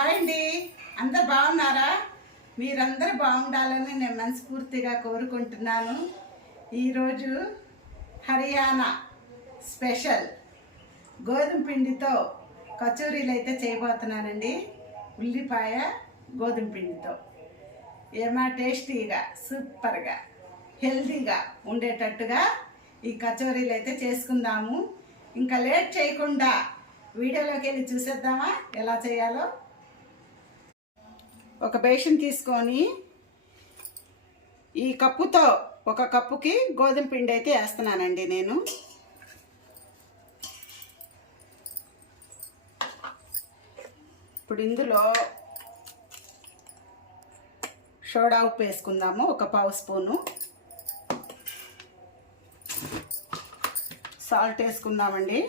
Hi అండి, అందరు బాగున్నారా? మీరందరూ బాగుండాలని నేను మనస్ఫూర్తిగా కోరుకుంటున్నాను. ఈరోజు హర్యానా స్పెషల్ గోధుమ పిండితో కచోరీలు అయితే చేయబోతున్నానండి. ఉల్లిపాయ గోధుమ పిండితో ఏమా టేస్టీగా సూపర్గా హెల్తీగా ఉండేటట్టుగా ఈ కచోరీలు అయితే చేసుకుందాము. ఇంకా లేట్ చేయకుండా వీడియోలోకి వెళ్ళి చూసేద్దామా ఎలా చేయాలో. ఒక బేషన్ తీసుకొని ఈ కప్పుతో ఒక కప్పుకి గోధుమ పిండి అయితే వేస్తున్నానండి నేను. ఇప్పుడు ఇందులో సోడా ఉప్పు వేసుకుందాము, ఒక పావు స్పూను. సాల్ట్ వేసుకుందామండి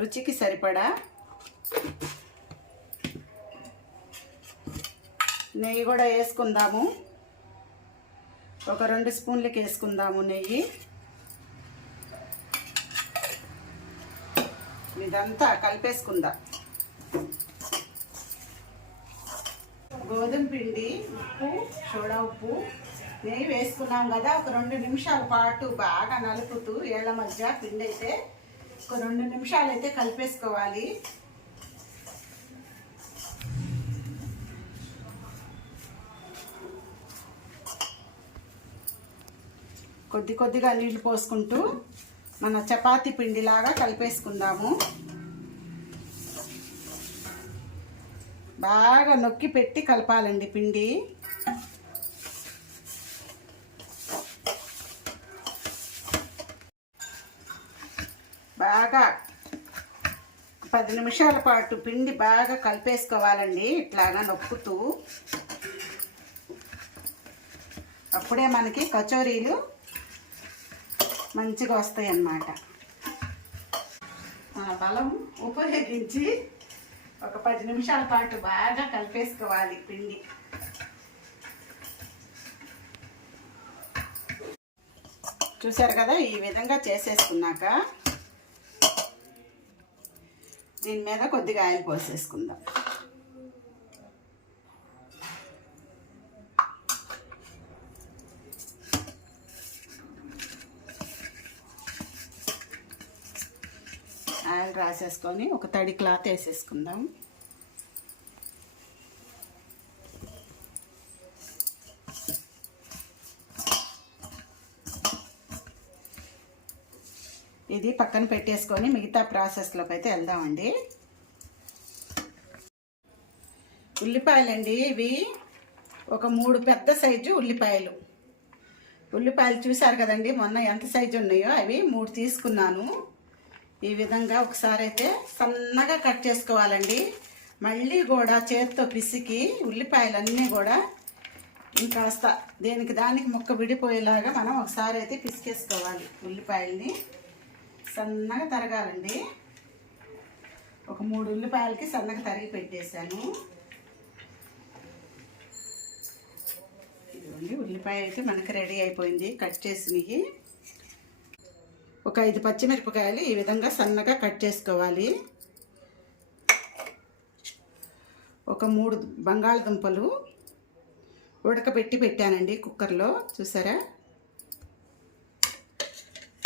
రుచికి సరిపడా. నెయ్యి కూడా వేసుకుందాము, ఒక 2 స్పూన్లకి వేసుకుందాము నెయ్యి. ఇదంతా కలిపేసుకుందాం. గోధుమ పిండి, ఉప్పు, సోడా ఉప్పు, నెయ్యి వేసుకున్నాం కదా. ఒక 2 నిమిషాల పాటు బాగా నలుపుతూ ఏళ్ళ మధ్య పిండి అయితే ఒక 2 నిమిషాలు అయితే కలిపేసుకోవాలి. కొద్ది కొద్దిగా నీళ్లు పోసుకుంటూ మన చపాతీ పిండిలాగా కలిపేసుకుందాము. బాగా నొక్కి పెట్టి కలపాలండి పిండి. బాగా 10 నిమిషాల పాటు పిండి బాగా కలిపేసుకోవాలండి, ఇట్లాగా నొక్కుతూ. అప్పుడే మనకి కచోరీలు మంచిగా వస్తాయి అన్నమాట. మన బలం ఉపయోగించి ఒక 10 నిమిషాల పాటు బాగా కలిపేసుకోవాలి పిండి. చూసారు కదా, ఈ విధంగా చేసేసుకున్నాక దీని మీద కొద్దిగా ఆయిల్ పోసేసుకుందాం. ఆయిల్ రాసేసుకొని ఒక తడి క్లాత్ వేసేసుకుందాం. ఇది పక్కన పెట్టేసుకొని మిగతా ప్రాసెస్లోకి అయితే వెళ్దామండి. ఉల్లిపాయలండి, ఇవి ఒక 3 పెద్ద సైజు ఉల్లిపాయలు. ఉల్లిపాయలు చూసారు కదండి మొన్న ఎంత సైజు ఉన్నాయో, అవి 3 తీసుకున్నాను. ఈ విధంగా ఒకసారి అయితే సన్నగా కట్ చేసుకోవాలండి. మళ్ళీ కూడా చేతితో పిసికి ఉల్లిపాయలన్నీ కూడా ఇంకాస్త దానికి ముక్క విడిపోయేలాగా మనం ఒకసారి అయితే పిసికేసుకోవాలి. ఉల్లిపాయల్ని సన్నగా తరగాలండి. ఒక 3 ఉల్లిపాయలకి సన్నగా తరిగి పెట్టేశాను. ఇదిగోండి, ఉల్లిపాయ అయితే మనకి రెడీ అయిపోయింది కట్ చేసినవి. ఒక 5 పచ్చిమిరపకాయలు ఈ విధంగా సన్నగా కట్ చేసుకోవాలి. ఒక 3 బంగాళదుంపలు ఉడకబెట్టి పెట్టానండి కుక్కర్లో, చూసారా.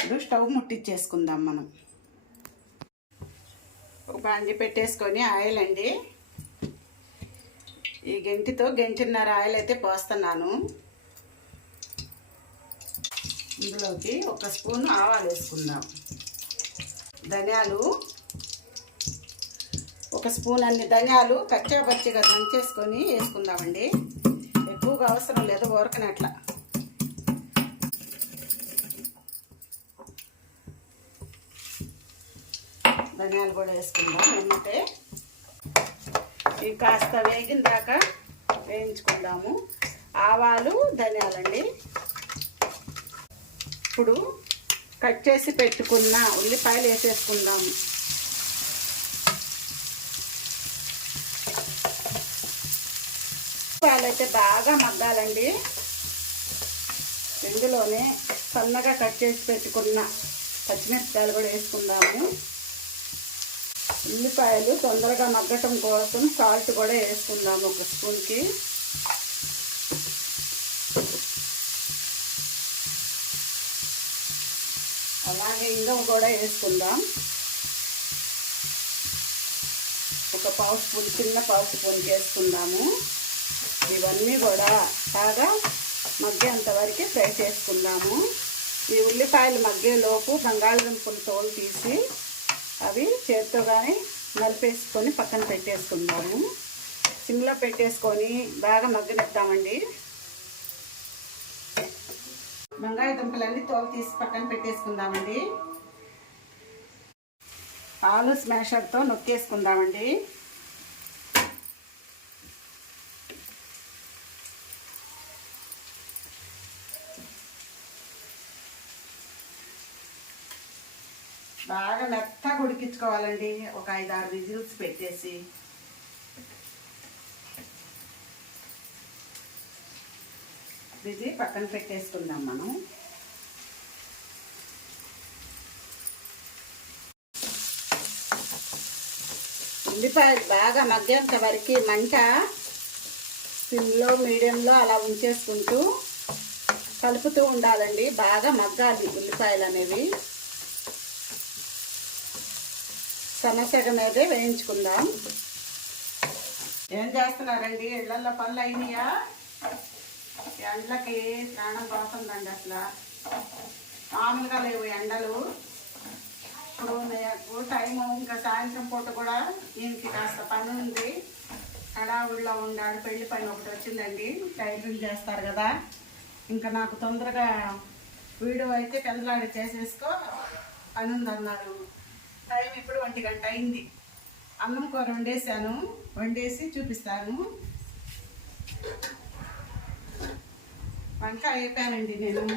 ఇప్పుడు స్టవ్ ముట్టించేసుకుందాం మనం. ఒక బాండి పెట్టేసుకొని ఆయిల్ అండి, ఈ గెంటితో గెంటిన్నర ఆయిల్ అయితే పోస్తున్నాను. ఇందులోకి 1 స్పూన్ ఆవాలు వేసుకుందాం. ధనియాలు 1 స్పూన్ అన్ని ధనియాలు కచ్చాపచ్చిగా దంచేసుకొని వేసుకుందామండి. ఎక్కువగా అవసరం లేదు, ఊరకనట్లా. ధనియాలు కూడా వేసుకుందాం. వెంటనే ఇవి కాస్త వేగిన దాకా వేయించుకుందాము. ఆవాలు, ధనియాలండి. ఇప్పుడు కట్ చేసి పెట్టుకున్న ఉల్లిపాయలు వేసేసుకుందాము. ఉల్లిపాయలు అయితే బాగా మగ్గాలండి. ఇందులోనే సన్నగా కట్ చేసి పెట్టుకున్న పచ్చిమిరపకాయలు కూడా వేసుకుందాము. ఉల్లిపాయలు తొందరగా మగ్గటం కోసం సాల్ట్ కూడా వేసుకుందాము 1 స్పూన్కి. అలాగే ఇంగువ కూడా వేసుకుందాం. 1 పావు స్పూన్, చిన్న పావు స్పూన్కి వేసుకుందాము. ఇవన్నీ కూడా బాగా మగ్గేంత వరకు ఫ్రై చేసుకుందాము. ఈ ఉల్లిపాయలు మగ్గేలోపు బంగాళదుంపలు తోలు తీసి అవి చేతితో కానీ నలిపేసుకొని పక్కన పెట్టేసుకుందాము. సిమ్లో పెట్టేసుకొని బాగా మగ్గనిద్దామండి. బంగాళదుంపలన్నీ తోలు తీసి పక్కన పెట్టేసుకుందామండి. ఆలు స్మాషర్తో నొక్కేసుకుందామండి. బాగా మెత్తగా ఉడికించుకోవాలండి. ఒక 5-6 విజిల్స్ పెట్టేసి ఇది పక్కన పెట్టేసుకుందాం మనం. ఉల్లిపాయలు బాగా మగ్గేంత వరకు మంట సిమ్లో మీడియంలో అలా ఉంచేసుకుంటూ కలుపుతూ ఉండాలండి. బాగా మగ్గాలి ఉల్లిపాయలు అనేవి. సమసగ మీదే వేయించుకుందాం. ఏం చేస్తున్నారండి? ఇళ్ళల్లో పనులు అయినాయా? ఎండలకి ప్రాణం పోతుందండి. అసలు మామూలుగా లేవు ఎండలు. ఇప్పుడు టైము ఇంకా సాయంత్రం పూట కూడా దీనికి కాస్త పని ఉంది. హడావుడిలో ఉండాడు. పెళ్లి పని ఒకటి వచ్చిందండి. టైలరింగ్ చేస్తారు కదా. ఇంకా నాకు తొందరగా వీడియో అయితే పెందలాడి చేసేసుకో పని ఉందన్నారు. టైం ఇప్పుడు 1 గంట అయింది. అన్నం కూర వండేసాను. వండేసి చూపిస్తాను. వంకాయ వేపానండి నేను.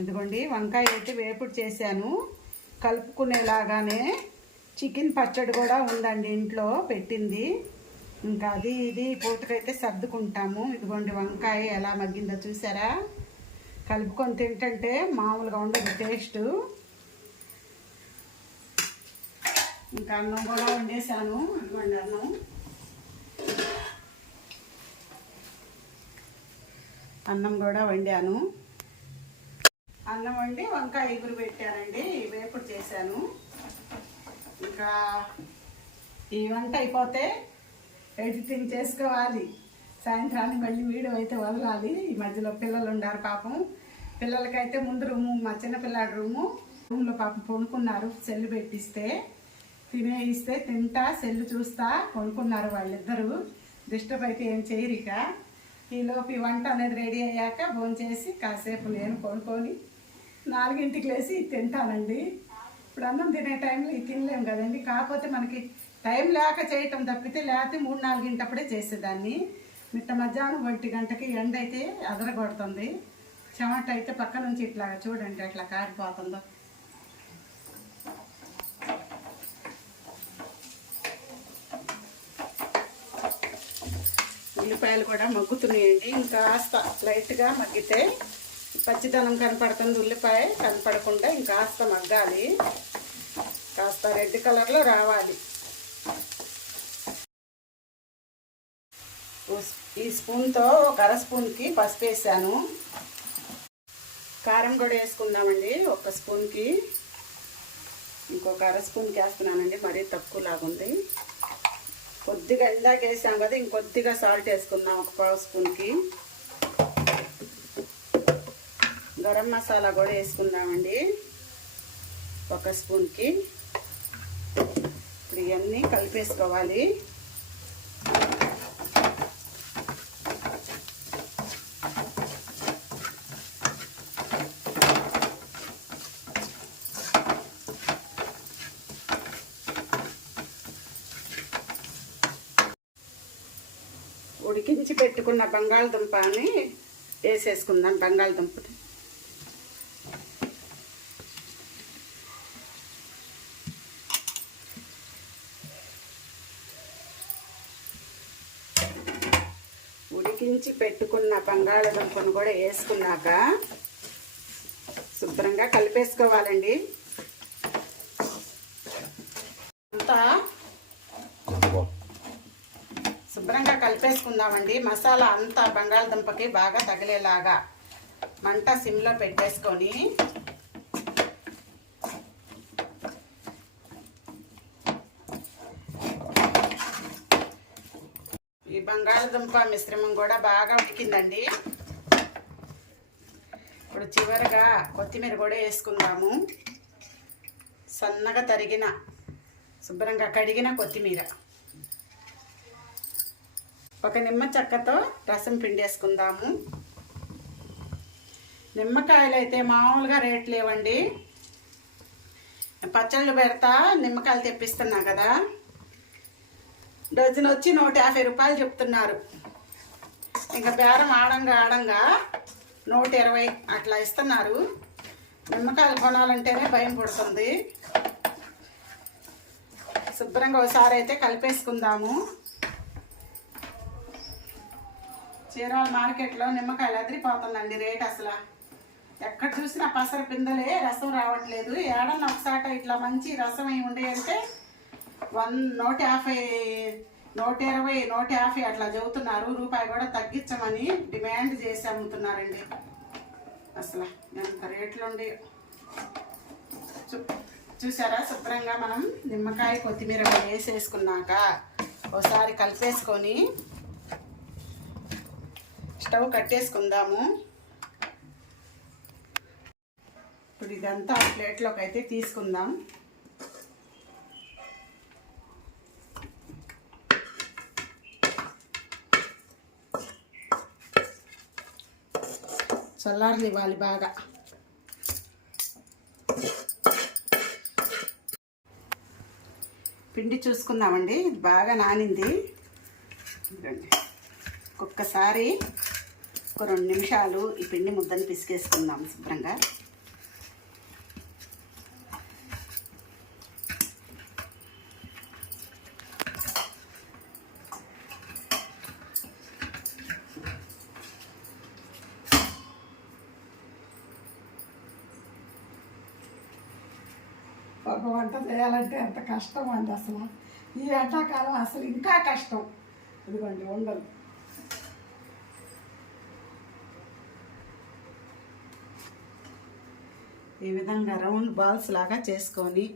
ఎందుకండి వంకాయ అయితే వేపుడు చేశాను. కలుపుకునేలాగానే చికెన్ పచ్చడి కూడా ఉందండి ఇంట్లో పెట్టింది. ఇంకా అది ఇది పూటకైతే సర్దుకుంటాము. ఇదిగోండి వంకాయ ఎలా మగ్గిందో చూసారా? కలుపుకొని తింటుంటే మామూలుగా ఉండదు టేస్ట్. ఇంకా అన్నం కూడా వండేసాను. ఇదిగోండి అన్నం కూడా వండాను. అన్నం వండి వంకాయ ఎగురు పెట్టానండి. వేపుడు చేశాను. ఇంకా ఈ వంట అయిపోతే ఎడిటింగ్ చేసుకోవాలి. సాయంత్రానికి మళ్ళీ వీడియో అయితే వదలాలి. ఈ మధ్యలో పిల్లలు ఉండారు పాపం. పిల్లలకైతే ముందు రూము, మా చిన్నపిల్లాడి రూమ్లో పాపం కొనుక్కున్నారు. సెల్లు పెట్టిస్తే తినేయిస్తే తింటా సెల్లు చూస్తా కొనుక్కున్నారు వాళ్ళిద్దరూ. డిస్టర్బ్ అయితే ఏం చేయరు. ఇక ఈలోపు ఈ వంట అనేది రెడీ అయ్యాక భోంచేసి కాసేపు నేను కొనుక్కొని 4ంటికి లేసి తింటానండి. ఇప్పుడు అన్నం తినే టైంలో ఇది తినలేము కదండి. కాకపోతే మనకి టైం లేక చేయటం తప్పితే లేకపోతే 3-4 చేసేదాన్ని. మిట్ట మధ్యాహ్నం 1 గంటకి ఎండ అయితే అదరగొడుతుంది. చెమట అయితే పక్క నుంచి ఇట్లా చూడండి అట్లా కారిపోతుందో. ఉల్లిపాయలు కూడా మగ్గుతున్నాయండి. ఇంకా కాస్త లైట్గా మగ్గితే పచ్చిదనం కనపడుతుంది. ఉల్లిపాయ కనపడకుండా ఇంకాస్త మగ్గాలి. కాస్త రెడ్ కలర్లో రావాలి. ఈ స్పూన్తో 1/2 స్పూన్కి పసుపు వేసాను. కారం కూడా వేసుకుందామండి. 1 స్పూన్కి ఇంకొక 1/2 స్పూన్కి వేస్తున్నానండి. మరీ తక్కువ లాగుంది. కొద్దిగా ఇందాక వేసాం కదా, ఇంకొద్దిగా సాల్ట్ వేసుకుందాం 1 పావు స్పూన్కి. గరం మసాలా కూడా వేసుకుందామండి 1 స్పూన్కి. ఇప్పుడు ఇవన్నీ కలిపేసుకోవాలి. ఉడికించి పెట్టుకున్న బంగాళదుంపని వేసేసుకుందాం. బంగాళదుంపని ఉడికించి పెట్టుకున్న బంగాళదుంపను కూడా వేసుకున్నాక శుభ్రంగా శుభ్రంగా కలిపేసుకోవాలండి. అంతా శుభ్రంగా కలిపేసుకుందామండి. మసాలా అంతా బంగాళదుంపకి బాగా తగిలేలాగా మంట సిమ్లో పెట్టేసుకొని ఈ బంగాళదుంప మిశ్రమం కూడా బాగా ఉడికిందండి. ఇప్పుడు చివరగా కొత్తిమీర కూడా వేసుకుందాము. సన్నగా తరిగిన శుభ్రంగా కడిగిన కొత్తిమీర, ఒక నిమ్మ చెక్కతో రసం పిండేసుకుందాము. నిమ్మకాయలు అయితే మామూలుగా రేట్లు లేవండి. పచ్చళ్ళు పెడతా నిమ్మకాయలు తెప్పిస్తున్నా కదా, డజన్ వచ్చి 150 రూపాయలు చెప్తున్నారు. ఇంకా బేరం ఆడంగా 120 అట్లా ఇస్తున్నారు. నిమ్మకాయలు కొనాలంటేనే భయం పుడుతుంది. శుభ్రంగా ఒకసారి అయితే కలిపేసుకుందాము. చీరాల మార్కెట్లో నిమ్మకాయలు అదిరిపోతుందండి రేట్. అసలు ఎక్కడ చూసినా పసర పిందలే, రసం రావట్లేదు. ఏడన్నా ఒకసారి ఇట్లా మంచి రసం అయి ఉండే అంటే 150, 120, 150 అట్లా చెబుతున్నారు. రూపాయి కూడా తగ్గించమని డిమాండ్ చేసి అమ్ముతున్నారండి. అసలు ఎంత రేట్లు ఉండి చూసారా. శుభ్రంగా మనం నిమ్మకాయ కొత్తిమీర వేసేసుకున్నాక ఒకసారి కలిపేసుకొని స్టవ్ కట్టేసుకుందాము. ఇప్పుడు ఇదంతా ప్లేట్లోకి అయితే తీసుకుందాం. చల్లారనివ్వాలి బాగా. పిండి చూసుకుందామండి. ఇది బాగా నానింది. ఒక్కసారి ఒక 2 నిమిషాలు ఈ పిండి ముద్దని పిసికేసుకుందాం శుభ్రంగా. ఒక వంట చేయాలంటే ఎంత కష్టం అండి అసలు. ఈ ఎండాకాలం అసలు ఇంకా కష్టం. ఇదిగోండి ఉండలు. ఈ విధంగా రౌండ్ బాల్స్ లాగా చేసుకొని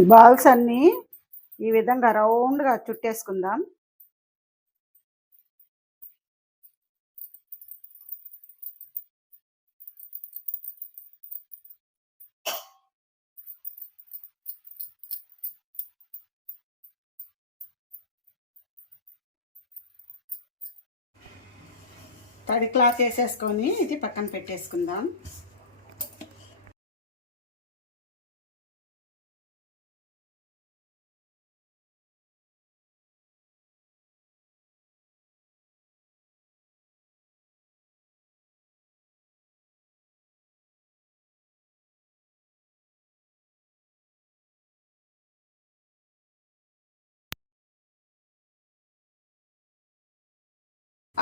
ఈ బాల్స్ అన్నీ ఈ విధంగా రౌండ్గా చుట్టేసుకుందాం. తడి క్లాత్ వేసేసుకొని ఇది పక్కన పెట్టేసుకుందాం.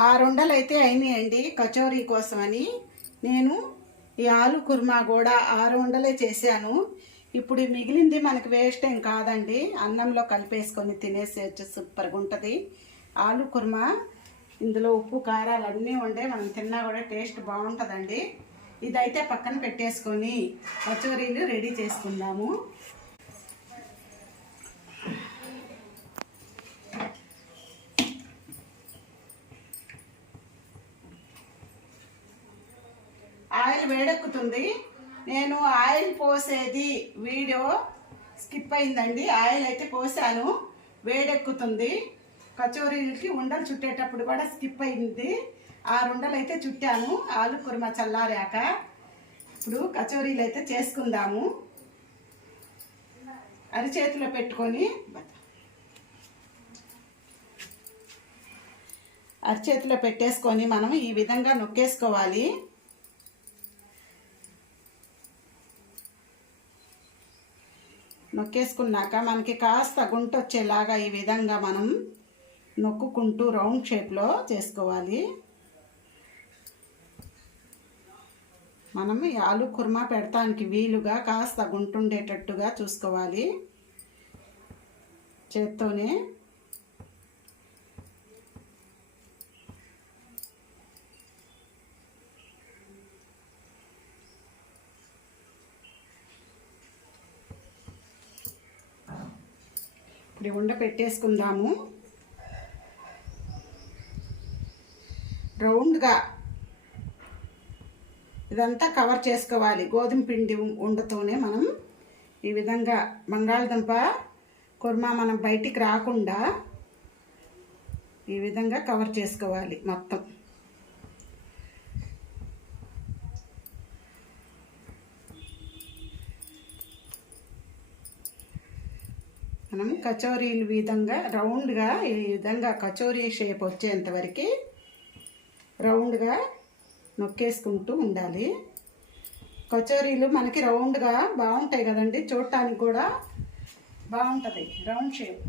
ఆ ఉండలు అయితే అయినాయండి కచోరీ కోసమని. నేను ఈ ఆలు కుర్మా కూడా 6 ఉండలే చేశాను. ఇప్పుడు మిగిలింది మనకి వేస్ట్ ఏం కాదండి, అన్నంలో కలిపేసుకొని తినేసేయచ్చు. సూపర్గా ఉంటుంది ఆలు కుర్మా. ఇందులో ఉప్పు కారాలు అన్నీ ఉండే మనం తిన్నా కూడా టేస్ట్ బాగుంటుందండి. ఇదైతే పక్కన పెట్టేసుకొని కచోరీలు రెడీ చేసుకుందాము. ఆయిల్ వేడెక్కుతుంది. నేను ఆయిల్ పోసేది వీడియో స్కిప్ అయిందండి. ఆయిల్ అయితే పోసాను, వేడెక్కుతుంది. కచోరీలకి ఉండలు చుట్టేటప్పుడు కూడా స్కిప్ అయింది. 6 ఉండలు అయితే చుట్టాను ఆలు కుర్మా చల్లారాక. ఇప్పుడు కచోరీలు అయితే చేసుకుందాము. అరిచేతిలో పెట్టుకొని అరచేతిలో పెట్టేసుకొని మనం ఈ విధంగా నొక్కేసుకోవాలి. నొక్కేసుకున్నాక మనకి కాస్త గుంట వచ్చేలాగా ఈ విధంగా మనం నొక్కుంటూ రౌండ్ షేప్లో చేసుకోవాలి. మనం ఈ ఆలు కుర్మా పెడతానికి వీలుగా కాస్త గుంటుండేటట్టుగా చూసుకోవాలి చేత్తోనే. ఇప్పుడు ఉండ పెట్టేసుకుందాము. రౌండ్గా ఇదంతా కవర్ చేసుకోవాలి. గోధుమ పిండి ఉండతోనే మనం ఈ విధంగా బంగాళదుంప కుర్మా మనం బయటికి రాకుండా ఈ విధంగా కవర్ చేసుకోవాలి మొత్తం. మనం కచోరీలు విధంగా రౌండ్గా ఈ విధంగా కచోరీ షేప్ వచ్చేంతవరకు రౌండ్గా నొక్కేసుకుంటూ ఉండాలి. కచోరీలు మనకి రౌండ్గా బాగుంటాయి కదండి, చూడటానికి కూడా బాగుంటుంది రౌండ్ షేప్.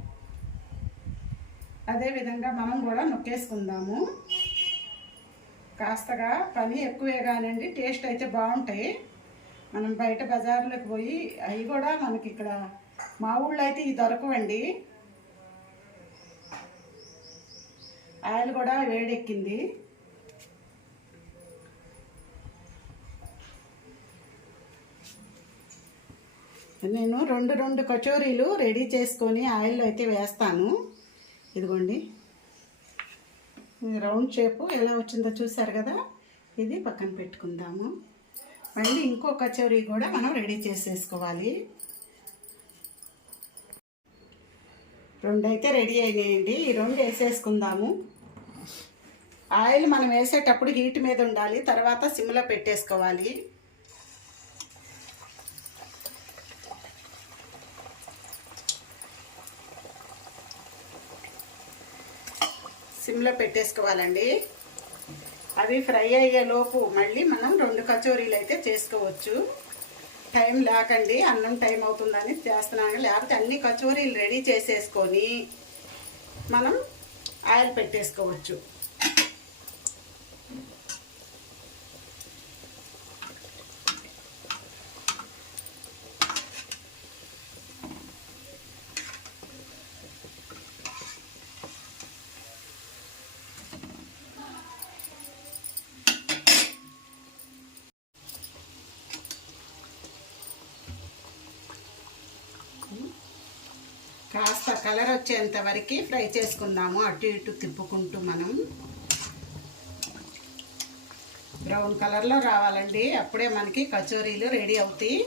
అదేవిధంగా మనం కూడా నొక్కేసుకుందాము. కాస్తగా పని ఎక్కువే కానండి, టేస్ట్ అయితే బాగుంటాయి. మనం బయట బజార్లోకి పోయి అవి కూడా మనకి ఇక్కడ మా ఊళ్ళో అయితే ఇవి దొరకవండి. ఆయిల్ కూడా వేడెక్కింది. నేను రెండు కచోరీలు రెడీ చేసుకొని ఆయిల్లో అయితే వేస్తాను. ఇదిగోండి రౌండ్ షేపు ఎలా వచ్చిందో చూసారు కదా, ఇది పక్కన పెట్టుకుందాము. మళ్ళీ ఇంకో కచోరీ కూడా మనం రెడీ చేసేసుకోవాలి. రెండు అయితే రెడీ అయినాయండి. ఈ రెండు వేసేసుకుందాము. ఆయిల్ మనం వేసేటప్పుడు హీట్ మీద ఉండాలి, తర్వాత సిమ్లో పెట్టేసుకోవాలి. సిమ్లో పెట్టేసుకోవాలండి. అవి ఫ్రై అయ్యేలోపు మళ్ళీ మనం రెండు కచోరీలు అయితే చేసుకోవచ్చు. టైం లేకండి, అన్నం టైం అవుతుందని చేస్తున్నాను. లేకపోతే అన్ని కచోరీలు రెడీ చేసేసుకొని మనం ఆయిల్ పెట్టేసుకోవచ్చు. కాస్త కలర్ వచ్చేంత వరకు ఫ్రై చేసుకుందాము. అటు ఇటు తిప్పుకుంటూ మనం బ్రౌన్ కలర్లో రావాలండి, అప్పుడే మనకి కచోరీలు రెడీ అవుతాయి.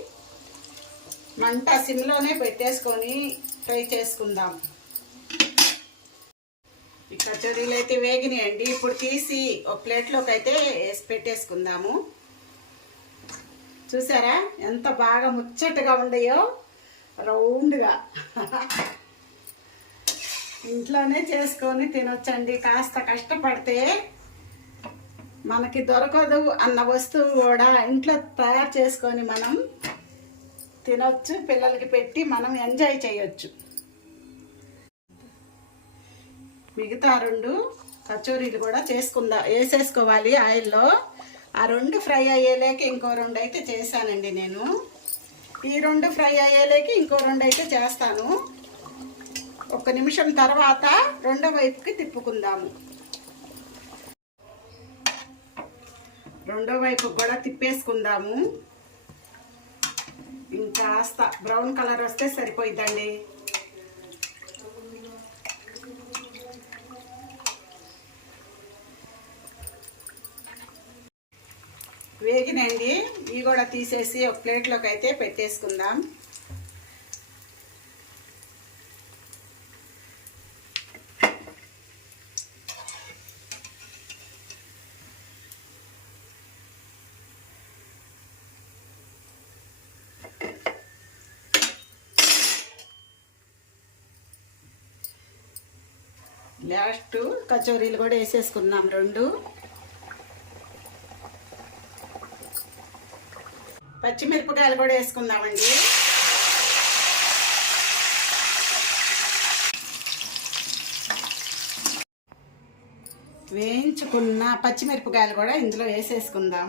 మంట సిమ్లోనే పెట్టేసుకొని ఫ్రై చేసుకుందాం. ఈ కచోరీలు అయితే వేగినాయండి. ఇప్పుడు తీసి ఒక ప్లేట్లోకి అయితే వేసి పెట్టేసుకుందాము. చూసారా ఎంత బాగా ముచ్చటగా ఉన్నాయో, రౌండ్గా. ఇంట్లోనే చేసుకొని తినొచ్చండి. కాస్త కష్టపడితే మనకి దొరకదు అన్న వస్తువు కూడా ఇంట్లో తయారు చేసుకొని మనం తినొచ్చు, పిల్లలకి పెట్టి మనం ఎంజాయ్ చేయొచ్చు. మిగతా రెండు కచోరీలు కూడా వేసేసుకోవాలి ఆయిల్లో. ఆ రెండు ఫ్రై అయ్యేలేక ఇంకో రెండు అయితే చేశానండి నేను. ఈ రెండు ఫ్రై అయ్యేలేక ఇంకో రెండు అయితే చేస్తాను. ఒక నిమిషం తర్వాత రెండో వైపుకి తిప్పుకుందాము. రెండో వైపు కూడా తిప్పేసుకుందాము. ఇంకాస్త బ్రౌన్ కలర్ వస్తే సరిపోయిద్దండి. వేగినండి, ఇవి కూడా తీసేసి ఒక ప్లేట్లోకి అయితే పెట్టేసుకుందాం. లాస్ట్ కచోరీలు కూడా వేసేసుకున్నాం 2. పచ్చిమిరపకాయలు కూడా వేసుకుందామండి. వేయించుకున్న పచ్చిమిరపకాయలు కూడా ఇందులో వేసేసుకుందాం.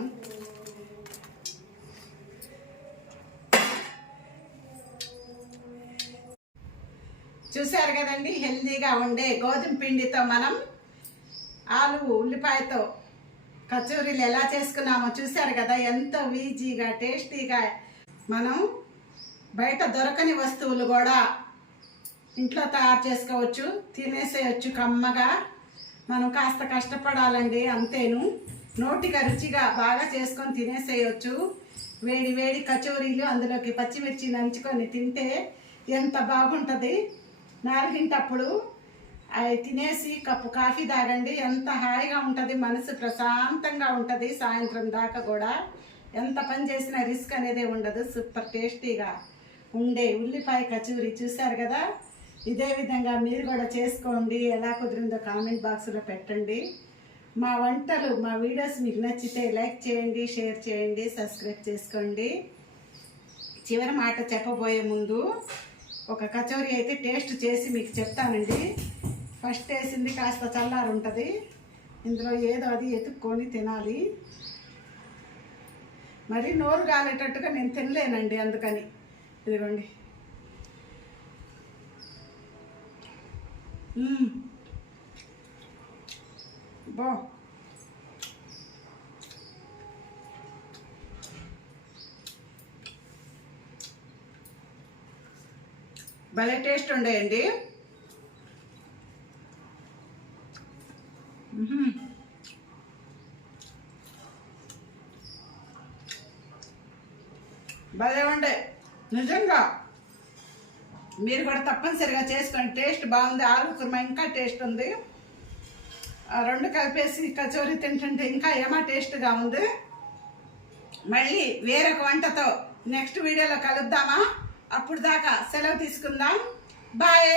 చూసారు కదండి, హెల్తీగా ఉండే గోధుమ పిండితో మనం ఆలు ఉల్లిపాయతో కచోరీలు ఎలా చేసుకున్నామో చూసారు కదా. ఎంత ఈజీగా టేస్టీగా మనం బయట దొరకని వస్తువులు కూడా ఇంట్లో తయారు చేసుకోవచ్చు, తినేసేయచ్చు కమ్మగా. మనం కాస్త కష్టపడాలండి అంతేను. నోటిగా రుచిగా బాగా చేసుకొని తినేసేయచ్చు. వేడి వేడి కచోరీలు అందులోకి పచ్చిమిర్చి నంచుకొని తింటే ఎంత బాగుంటుంది. 4ంటప్పుడు అవి తినేసి కప్పు కాఫీ తాగండి, ఎంత హాయిగా ఉంటుంది, మనసు ప్రశాంతంగా ఉంటుంది. సాయంత్రం దాకా కూడా ఎంత పని చేసినా రిస్క్ అనేది ఉండదు. సూపర్ టేస్టీగా ఉండే ఉల్లిపాయ కచోరీ చూసారు కదా. ఇదే విధంగా మీరు కూడా చేసుకోండి. ఎలా కుదిరిందో కామెంట్ బాక్స్లో పెట్టండి. మా వంటలు, మా వీడియోస్ మీకు నచ్చితే లైక్ చేయండి, షేర్ చేయండి, సబ్స్క్రైబ్ చేసుకోండి. చివరి మాట చెప్పబోయే ముందు ఒక కచోరీ అయితే టేస్ట్ చేసి మీకు చెప్తానండి. ఫస్ట్ వేసింది కాస్త చల్లారు ఉంటుంది, ఇందులో ఏదో అది ఎత్తుక్కొని తినాలి. మరి నోరు గాలేటట్టుగా నేను తినలేనండి, అందుకని. ఇదిగోండి. బా భలే టేస్ట్ ఉండేయండి. భలే ఉండే నిజంగా. మీరు కూడా తప్పనిసరిగా చేసుకోండి. టేస్ట్ బాగుంది. ఆలు కుర్మా ఇంకా టేస్ట్ ఉంది. 2 కలిపేసి కచోరీ తింటుంటే ఇంకా ఏమా టేస్ట్గా ఉంది. మళ్ళీ వేరొక వంటతో నెక్స్ట్ వీడియోలో కలుద్దామా? అప్పుడు దాకా సెలవు తీసుకుందాం. బాయ్.